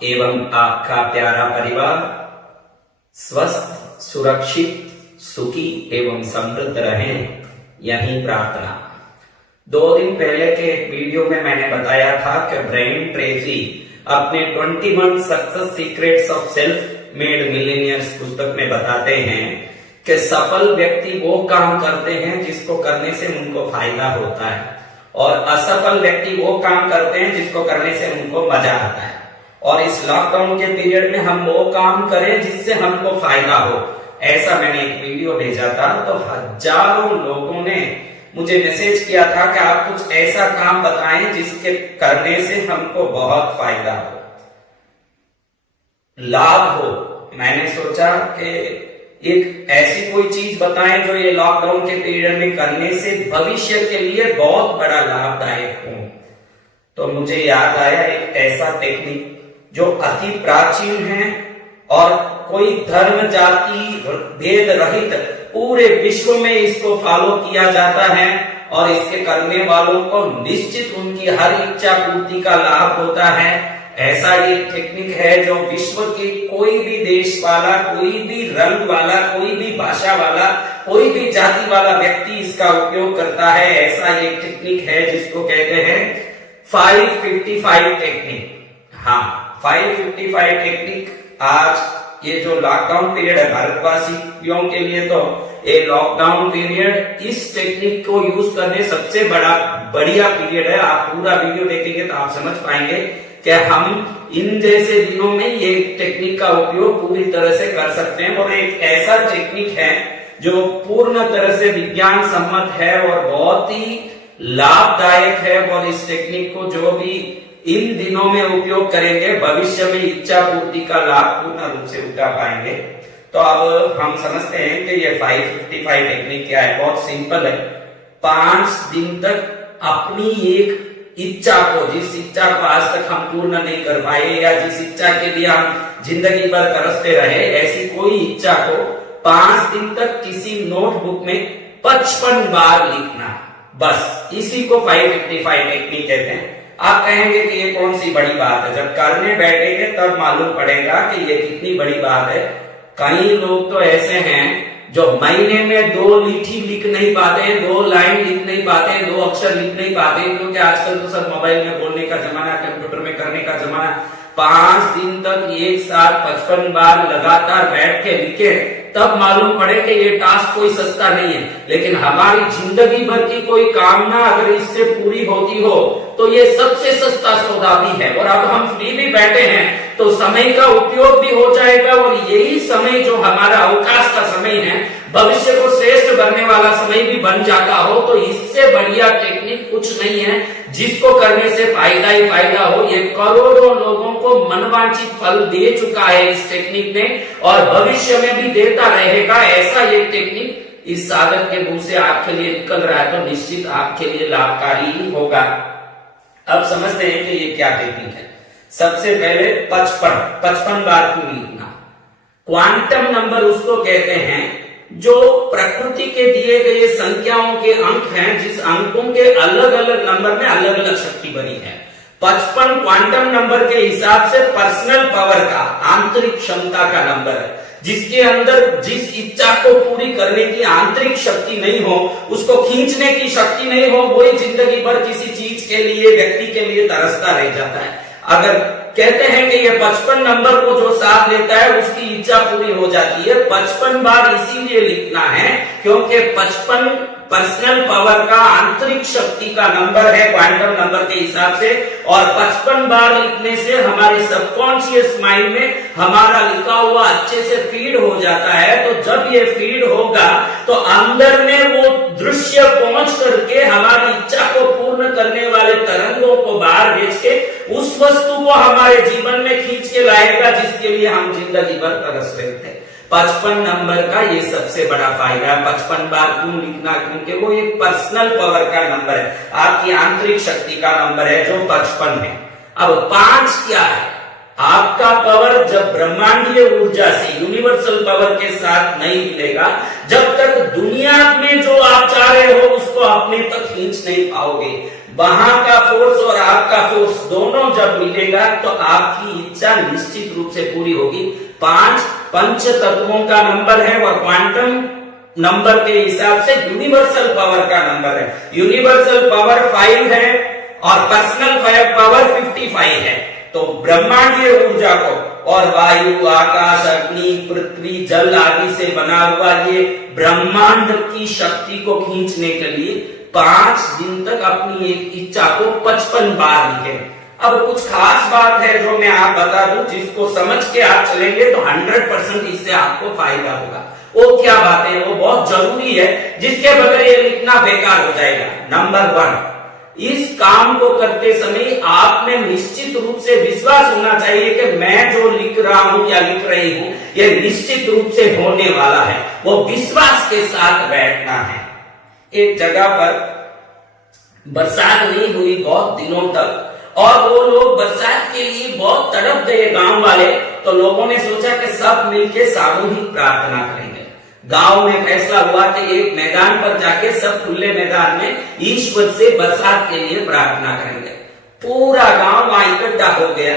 एवं आपका प्यारा परिवार स्वस्थ, सुरक्षित, सुखी एवं समृद्ध रहे, यही प्रार्थना। 2 दिन पहले के वीडियो में मैंने बताया था कि ब्रायन ट्रेसी अपने 21 success secrets of self made millionaires पुस्तक में बताते हैं कि सफल व्यक्ति वो काम करते हैं जिसको करने से उनको फायदा होता है, और असफल व्यक्ति वो काम करते हैं जिसको करने से उनको मजा आता है। और इस लॉकडाउन के पीरियड में हम वो काम करें जिससे हमको फायदा हो, ऐसा मैंने एक वीडियो भेजा था। तो हजारों लोगों ने मुझे मैसेज किया था कि आप कुछ ऐसा काम बताएं जिसके करने से हमको बहुत फायदा हो, लाभ हो। मैंने सोचा कि एक ऐसी कोई चीज बताएं जो ये लॉकडाउन के पीरियड में करने से भविष्य के लिए बहुत बड़ा लाभदायक हो। तो मुझे याद आया एक ऐसा टेक्निक जो अति प्राचीन है और कोई धर्म जाति भेद रहित पूरे विश्व में इसको फॉलो किया जाता है, और इसके करने वालों को निश्चित उनकी हर इच्छा पूर्ति का लाभ होता है। ऐसा ये टेक्निक है जो विश्व के कोई भी देश वाला, कोई भी रंग वाला, कोई भी भाषा वाला, कोई भी जाति वाला व्यक्ति इसका उपयोग करता है। ऐसा ये टेक्निक है जिसको कहते हैं 555 टेक्निक। हाँ, 555 टेक्निक। आज ये जो लॉकडाउन पीरियड है भारतवासियों के लिए, तो ये लॉकडाउन पीरियड इस टेक्निक को यूज करने सबसे बढ़िया पीरियड है। आप पूरा वीडियो देखेंगे तो आप समझ पाएंगे कि हम इन जैसे दिनों में ये टेक्निक का उपयोग पूरी तरह से कर सकते हैं। और एक ऐसा टेक्निक है जो पूर्ण तरह से विज्ञान सम्मत है और बहुत ही लाभदायक है, और इस टेक्निक को जो भी इन दिनों में उपयोग करेंगे भविष्य में इच्छा पूर्ति का लाभ पूर्ण रूप से उठा पाएंगे। तो अब हम समझते हैं कि ये 555 टेक्निक क्या है। बहुत सिंपल है। 5 दिन तक अपनी एक इच्छा को, जिस इच्छा को आज तक हम पूर्ण नहीं कर पाए या जिस इच्छा के लिए हम जिंदगी भर तरसते रहे, ऐसी कोई इच्छा को 5 दिन तक किसी नोटबुक में 55 बार लिखना। बस इसी को 555 टेक्निक कहते हैं। आप कहेंगे कि ये कौन सी बड़ी बात है, जब करने बैठेंगे तब मालूम पड़ेगा कि ये कितनी बड़ी बात है। कई लोग तो ऐसे हैं जो महीने में 2 लिखी लिख नहीं पाते हैं, 2 लाइन लिख नहीं पाते हैं, 2 अक्षर लिख नहीं पाते हैं, क्योंकि आजकल तो सब मोबाइल में बोलने का जमाना, कंप्यूटर में करने का जमाना। 5 दिन तक एक साथ 55 बार लगातार बैठ के लिखे, तब मालूम पड़े कि ये टास्क कोई सस्ता नहीं है। लेकिन हमारी जिंदगी भर की कोई कामना अगर इससे पूरी होती हो तो ये सबसे सस्ता सौदा भी है। और अब हम फ्री भी बैठे हैं तो समय का उपयोग भी हो जाएगा, और यही समय जो हमारा अवकाश का समय है, भविष्य को श्रेष्ठ बनने वाला समय भी बन जाता हो। तो इससे बढ़िया टेक्निक कुछ नहीं है जिसको करने से फायदा ही फायदा हो। ये करोड़ों लोगों को मनवांछित फल दे चुका है इस टेक्निक ने, और भविष्य में भी देता रहेगा। ऐसा ये टेक्निक इस साधक के मुंह से आपके लिए निकल रहा है तो निश्चित आपके लिए लाभकारी ही होगा। अब समझते हैं कि ये क्या टेक्निक है। सबसे पहले 55 बार क्यों लिखना। क्वांटम नंबर उसको कहते हैं जो प्रकृति के दिए गए संख्याओं के अंक हैं, जिस अंकों के अलग अलग नंबर में अलग अलग शक्ति बनी है। 55 क्वांटम नंबर के हिसाब से पर्सनल पावर का, आंतरिक क्षमता का नंबर है, जिसके अंदर जिस इच्छा को पूरी करने की आंतरिक शक्ति नहीं हो, उसको खींचने की शक्ति नहीं हो, वही जिंदगी भर किसी चीज के लिए, व्यक्ति के लिए तरसता रह जाता है। अगर कहते हैं कि ये 55 नंबर को जो साथ लेता है उसकी इच्छा पूरी हो जाती है। 55 बार इसीलिए लिखना है क्योंकि 55 पर्सनल पावर का, आंतरिक शक्ति का नंबर है क्वांटम नंबर के हिसाब से। और 55 बार लिखने से हमारे सबकॉन्शियस माइंड में हमारा लिखा हुआ अच्छे से फीड हो जाता है। तो जब ये फीड होगा तो अंदर में वो दृश्य पहुंच करके हमारी इच्छा को पूर्ण करने वाले तरंगों को बाहर भेज के उस वस्तु को हमारे जीवन में खींच के लाएगा जिसके लिए हम जिंदगी भर तरस रहे थे। 55 नंबर का ये सबसे बड़ा फायदा है। 55 बार क्यों लिखना, क्योंकि वो एक पर्सनल पावर का नंबर है, आपकी आंतरिक शक्ति का नंबर है जो 55 है। अब 5 क्या है? आपका पावर जब ब्रह्मांडीय ऊर्जा से, यूनिवर्सल पावर के साथ नहीं मिलेगा, जब तक दुनिया में जो आप चाह रहे हो उसको अपने तक खींच नहीं पाओगे। वहां का फोर्स और आपका फोर्स दोनों जब मिलेगा तो आपकी इच्छा निश्चित रूप से पूरी होगी। 5 पंच तत्वों का नंबर है और क्वांटम नंबर के हिसाब से यूनिवर्सल पावर का नंबर है। यूनिवर्सल पावर 5 है और पर्सनल पावर 55 है। तो ब्रह्मांडीय ऊर्जा को और वायु, आकाश, अग्नि, पृथ्वी, जल आदि से बना हुआ ये ब्रह्मांड की शक्ति को खींचने के लिए 5 दिन तक अपनी एक इच्छा को 55 बार लिखें। अब कुछ खास बात है जो मैं आप बता दूं, जिसको समझ के आप चलेंगे तो 100% इससे आपको फायदा होगा। वो क्या बात है, वो बहुत जरूरी है, जिसके बगैर ये लिखना बेकार हो जाएगा। नंबर 1, इस काम को करते समय आप में निश्चित रूप से विश्वास होना चाहिए कि मैं जो लिख रहा हूं या लिख रही हूं ये निश्चित रूप से होने वाला है। वो विश्वास के साथ बैठना है। एक जगह पर बरसात नहीं हुई बहुत दिनों तक और वो लोग बरसात के लिए बहुत तड़प गए गांव वाले। तो लोगों ने सोचा कि सब मिलकर सामूहिक प्रार्थना करेंगे। गांव में फैसला हुआ कि एक मैदान पर जाके सब खुले मैदान में ईश्वर से बरसात के लिए प्रार्थना करेंगे। पूरा गांव वहां इकट्ठा हो गया।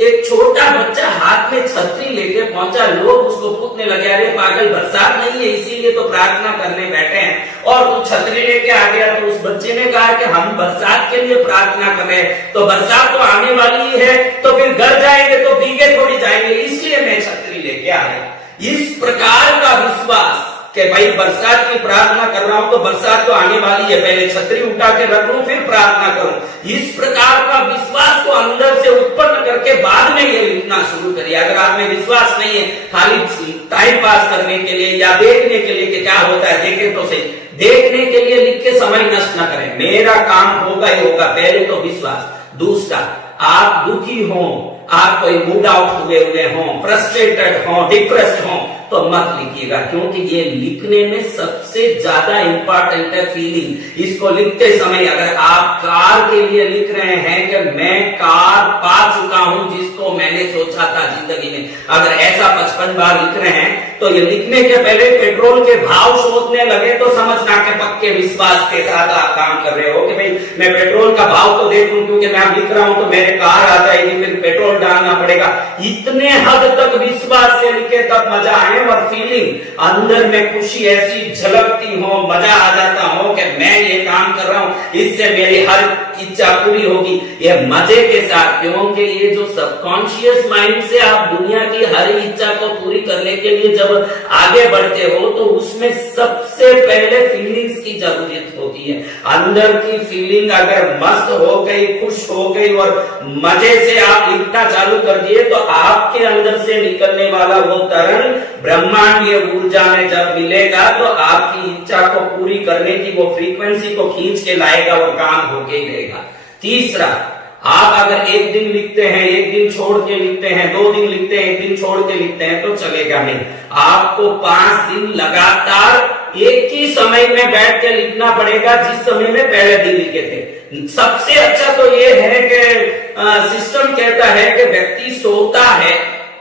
एक छोटा बच्चा हाथ में छतरी लेके पहुंचा। लोग उसको पूछने लगे, अरे पागल, बरसात नहीं है इसीलिए तो प्रार्थना करने बैठे हैं और तू छतरी लेके आ गया। तो उस बच्चे ने कहा कि हम बरसात के लिए प्रार्थना कर रहे हैं, तो बरसात तो आने वाली है, तो फिर घर जाएंगे तो भीगे थोड़ी जाएंगे, इसलिए मैं छतरी लेके आया। इस प्रकार का विश्वास कि भाई बरसात की प्रार्थना कर रहा हूं तो बरसात तो आने वाली है, पहले छतरी उठा के रख लूं फिर प्रार्थना करूं, इस प्रकार का विश्वास को अंदर से उत्पन्न करके बाद में ये लिखना शुरू करिए। अगर आप में विश्वास नहीं है, खाली टाइम पास करने के लिए या देखने के लिए कि क्या होता है, देखें तो सही, देखने के लिए लिख के समय नष्ट न करें। मेरा काम होगा ही होगा, पहले तो विश्वास। दूसरा, आप दुखी हो, आप कोई मूड आउट हुए हो, फ्रस्ट्रेटेड हो, डिप्रेस्ड हो, तो मत लिखिएगा, क्योंकि ये लिखने में सबसे ज्यादा इंपॉर्टेंट है फीलिंग। इसको लिखते समय अगर आप कार के लिए लिख रहे हैं कि मैं कार पा चुका हूं जिसको मैंने सोचा था जिंदगी में, अगर ऐसा 55 बार लिख रहे हैं तो ये लिखने के पहले पेट्रोल के भाव सोचने लगे तो समझना कि पक्के विश्वास के साथ आप काम कर रहे हो कि भाई मैं पेट्रोल का भाव तो देखूं, क्योंकि मैं अब लिख रहा हूं तो मेरे कार आ जाएगी, फिर पेट्रोल डालना पड़ेगा। इतने हद तक विश्वास से लिखे तब मजा आए और फीलिंग अंदर में खुशी ऐसी झलकती हो, मजा आ जाता हो कि मैं ये काम कर रहा हूं, इससे मेरी हर इच्छा पूरी होगी, ये मजे के साथ। क्योंकि ये जो सबकॉन्शियस माइंड से आप दुनिया की हर इच्छा को पूरी करने के लिए जब आगे बढ़ते हो तो उसमें सबसे पहले फीलिंग्स की जरूरत होती है। अंदर की फीलिंग अगर मस्त हो गई, खुश हो गई और मजे से आप लिखना चालू कर दिए तो आपके अंदर से निकलने वाला वो तरंग ब्रह्मांडीय ऊर्जा में जब मिलेगा तो आपकी इच्छा को पूरी करने की वो फ्रीक्वेंसी को खींच के लाएगा और काम होके ही रहेगा। तीसरा, आप अगर एक दिन लिखते हैं, एक दिन छोड़ के लिखते हैं, 2 दिन लिखते हैं, 1 दिन छोड़ के लिखते हैं तो चलेगा नहीं। आपको 5 दिन लगातार एक ही समय में बैठ के लिखना पड़ेगा जिस समय में पहले दिन लिखे थे। सबसे अच्छा तो ये है कि सिस्टम कहता है कि व्यक्ति सोता है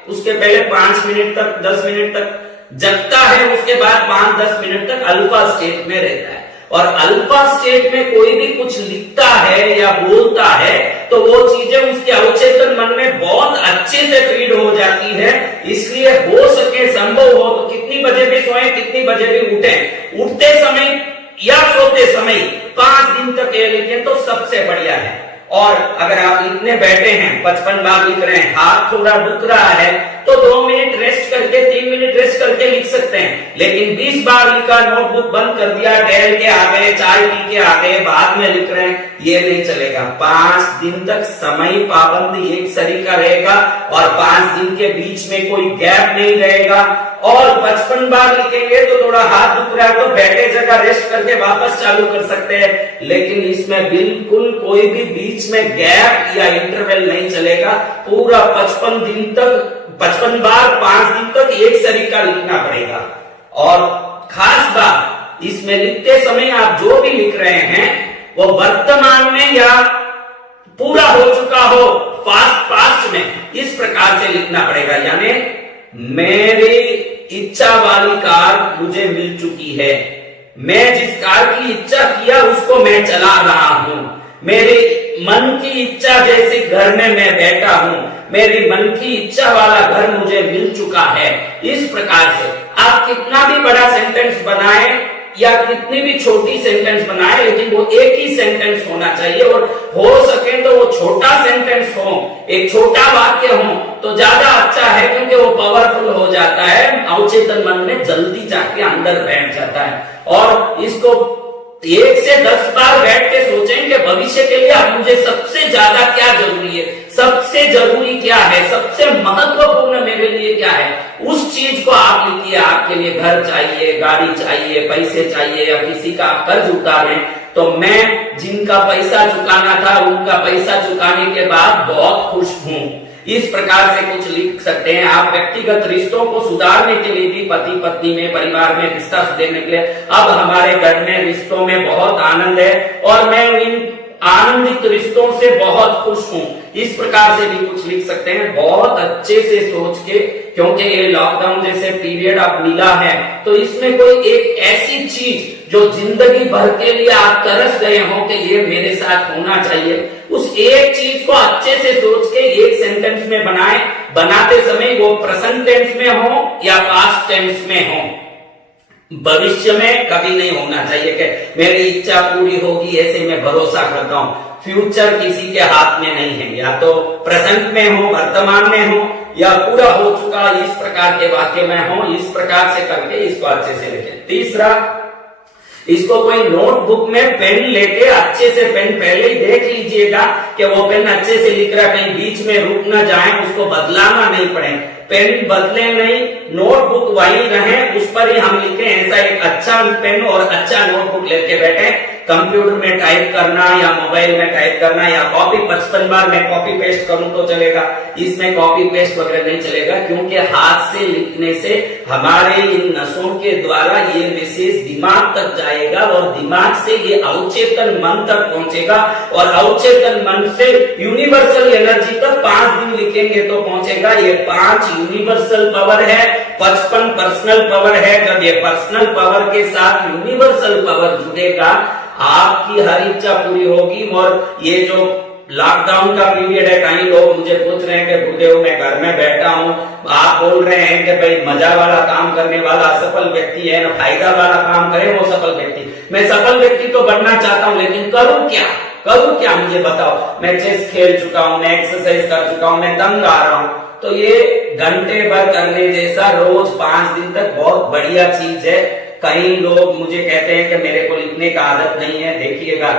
उसके पहले 5 मिनट तक, 10 मिनट तक जगता है, उसके बाद 5-10 मिनट तक अल्फा स्टेट में रहता है। और अल्फा स्टेट में कोई भी कुछ लिखता है या बोलता है तो वो चीजें उसके अवचेतन मन में बहुत अच्छे से फीड हो जाती है। इसलिए हो सके, संभव हो तो कितनी बजे भी सोए, कितनी बजे भी उठे, उठते समय या सोते समय 5 दिन तक ये लिखें तो सबसे बढ़िया है। और अगर आप लिखने बैठे हैं, 55 बार लिख रहे हैं, हाथ थोड़ा दुख रहा है तो 2 मिनट रेस्ट करके, 3 मिनट रेस्ट करके लिख सकते हैं। लेकिन 20 बार लिखा, नोटबुक बंद कर दिया, टहल के आ गए, चाय पी के आ गए, बाद में लिख रहे हैं, ये नहीं चलेगा। 5 दिन तक समय पाबंदी एक सरीका रहेगा और 5 दिन के बीच में कोई गैप नहीं रहेगा। और 55 बार लिखेंगे तो थोड़ा हाथ दुख रहा है तो बैठे जगह रेस्ट करके वापस चालू कर सकते हैं। लेकिन इसमें बिल्कुल कोई भी बीच में गैप या इंटरवल नहीं चलेगा। पूरा 55 दिन तक, 55 बार 5 दिन तक एक सरीका लिखना पड़ेगा। और खास बात, इसमें लिखते समय आप जो भी लिख रहे हैं वो वर्तमान में या पूरा हो चुका हो, फास्ट फास्ट में, इस प्रकार से लिखना पड़ेगा। यानी मेरी इच्छा वाली कार मुझे मिल चुकी है, मैं जिस कार की इच्छा किया उसको मैं चला रहा हूं, मेरे मन की इच्छा जैसे घर में मैं बैठा हूं, मेरी मन की इच्छा वाला घर मुझे मिल चुका है। इस प्रकार से आप कितना भी बड़ा सेंटेंस बनाएं या कितनी भी छोटी सेंटेंस बनाएं, लेकिन वो एक ही सेंटेंस होना चाहिए, और हो सके तो वो छोटा सेंटेंस हो, एक छोटा वाक्य हो तो ज्यादा अच्छा है, क्योंकि वो पावरफुल हो जाता है, अवचेतन मन में जल्दी जाके अंदर बैठ जाता है। और इसको 1 से 10 बार बैठ के सोचें कि भविष्य के लिए अब मुझे सबसे ज्यादा क्या जरूरी है, सबसे जरूरी क्या है, सबसे महत्वपूर्ण मेरे लिए क्या है, उस चीज को आप लिखिए। आपके लिए घर चाहिए, गाड़ी चाहिए, पैसे चाहिए, या किसी का आप कर्ज उतारें, तो मैं जिनका पैसा चुकाना था उनका पैसा चुकाने के बाद बहुत खुश हूं, इस प्रकार से कुछ लिख सकते हैं। आप व्यक्तिगत रिश्तों को सुधारने के लिए भी, पति पत्नी में, परिवार में रिश्ता सुधारने के लिए, अब हमारे घर में रिश्तों में बहुत आनंद है और मैं इन आनंदित रिश्तों से बहुत खुश हूं, इस प्रकार से भी कुछ लिख सकते हैं, बहुत अच्छे से सोच के। क्योंकि ये लॉकडाउन जैसे पीरियड अब मिला है, तो इसमें कोई एक ऐसी चीज जो जिंदगी भर के लिए आप तरस गए हो कि ये मेरे साथ होना चाहिए, उस एक चीज को अच्छे से सोच के एक सेंटेंस में बनाएं। बनाते समय वो प्रेजेंट टेंस में हो या पास्ट टेंस में हो, भविष्य में कभी नहीं होना चाहिए कि मेरी इच्छा पूरी होगी ऐसे मैं भरोसा करता हूं। फ्यूचर किसी के हाथ में नहीं है, या तो प्रेजेंट में हो, वर्तमान में हो, या पूरा हो चुका, इस प्रकार के वाक्य में हो, इस प्रकार से करके इसको अच्छे से लिखें। तीसरा, इसको कोई नोटबुक में पेन लेके अच्छे से, पेन पहले ही देख लीजिएगा कि वो पेन अच्छे से लिख रहा है, कहीं बीच में रुक ना जाए, उसको बदलाना नहीं पड़े, पेन बदले नहीं, नोटबुक वही रहे, उस पर ही हम लिखें। ऐसा एक अच्छा पेन और अच्छा नोटबुक लेके बैठे, कंप्यूटर में टाइप करना या मोबाइल में टाइप करना या कॉपी 55 बार मैं कॉपी पेस्ट करूं तो चलेगा, इसमें कॉपी पेस्ट वगैरह नहीं चलेगा, क्योंकि हाथ से लिखने से हमारे इन नसों के द्वारा ये मैसेज दिमाग तक जाएगा और दिमाग से ये अवचेतन मन तक पहुंचेगा, और अवचेतन मन से यूनिवर्सल एनर्जी तक 5 दिन लिखेंगे तो पहुंचेगा। ये 5 यूनिवर्सल पावर है, 55 पर्सनल पावर है। जब ये पर्सनल पावर के साथ यूनिवर्सल पावर जुड़ेगा, आपकी हर इच्छा पूरी होगी। और ये जो लॉकडाउन का पीरियड है, कई लोग मुझे पूछ रहे हैं कि गुरुदेव मैं घर में बैठा हूं, आप बोल रहे हैं कि भाई मजा वाला काम करने वाला सफल व्यक्ति है ना, फायदा वाला काम करे वो सफल व्यक्ति। मैं सफल व्यक्ति तो बनना चाहता हूं, लेकिन करूं क्या मुझे बताओ। मैं चेस खेल चुका हूं, मैं एक्सरसाइज कर चुका हूं, मैं तंग आ रहा हूं, तो ये घंटे भर करने जैसा रोज 5 दिन तक बहुत बढ़िया चीज है। कई लोग मुझे कहते हैं कि मेरे को लिखने का आदत नहीं है। देखिएगा,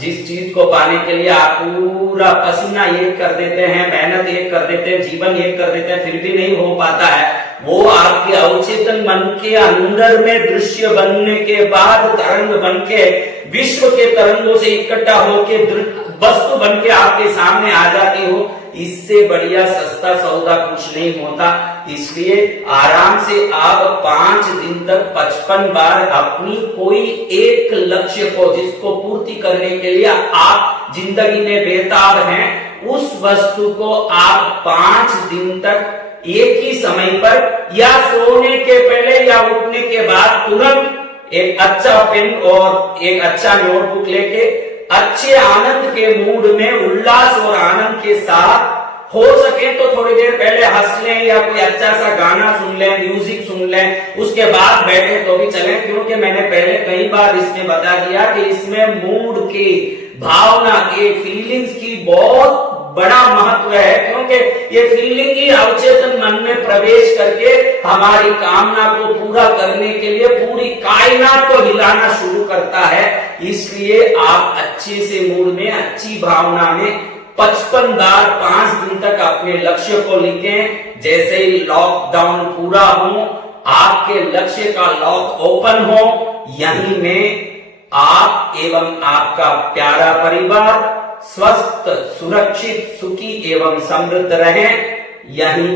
जिस चीज को पाने के लिए आप पूरा पसीना एक कर देते हैं, मेहनत एक कर देते हैं, जीवन एक कर देते हैं, फिर भी नहीं हो पाता है, वो आपके अवचेतन मन के अंदर में दृश्य बनने के बाद तरंग बन के, विश्व के तरंगों से इकट्ठा होके वस्तु बन के आपके सामने आ जाती हो। इससे बढ़िया सस्ता सौदा कुछ नहीं होता। इसलिए आराम से आप 5 दिन तक 55 बार अपनी कोई एक लक्ष्य को, जिसको पूर्ति करने के लिए आप जिंदगी में बेताब हैं, उस वस्तु को आप 5 दिन तक एक ही समय पर, या सोने के पहले या उठने के बाद तुरंत एक अच्छा पेन और एक अच्छा नोटबुक लेके अच्छे आनंद के मूड में, उल्लास और आनंद के साथ, हो सके तो थोड़ी देर पहले हंस लें या कोई अच्छा सा गाना सुन लें, म्यूजिक सुन लें, उसके बाद बैठे तो भी चलें। क्योंकि मैंने पहले कई बार इसमें बता दिया कि इसमें मूड के, भावना के, फीलिंग्स की बहुत बड़ा महत्व है। क्योंकि ये फीलिंग ही अवचेतन मन में प्रवेश करके हमारी कामना को पूरा करने के लिए पूरी कायनात को हिलाना शुरू करता है। इसलिए आप अच्छे से मूड में, अच्छी भावना में 55 बार 5 दिन तक अपने लक्ष्य को लिखें। जैसे ही लॉकडाउन पूरा हो, आपके लक्ष्य का लॉक ओपन हो, यहीं में आप एवं आपका प्यारा परिवार स्वस्थ, सुरक्षित, सुखी एवं समृद्ध रहें। यही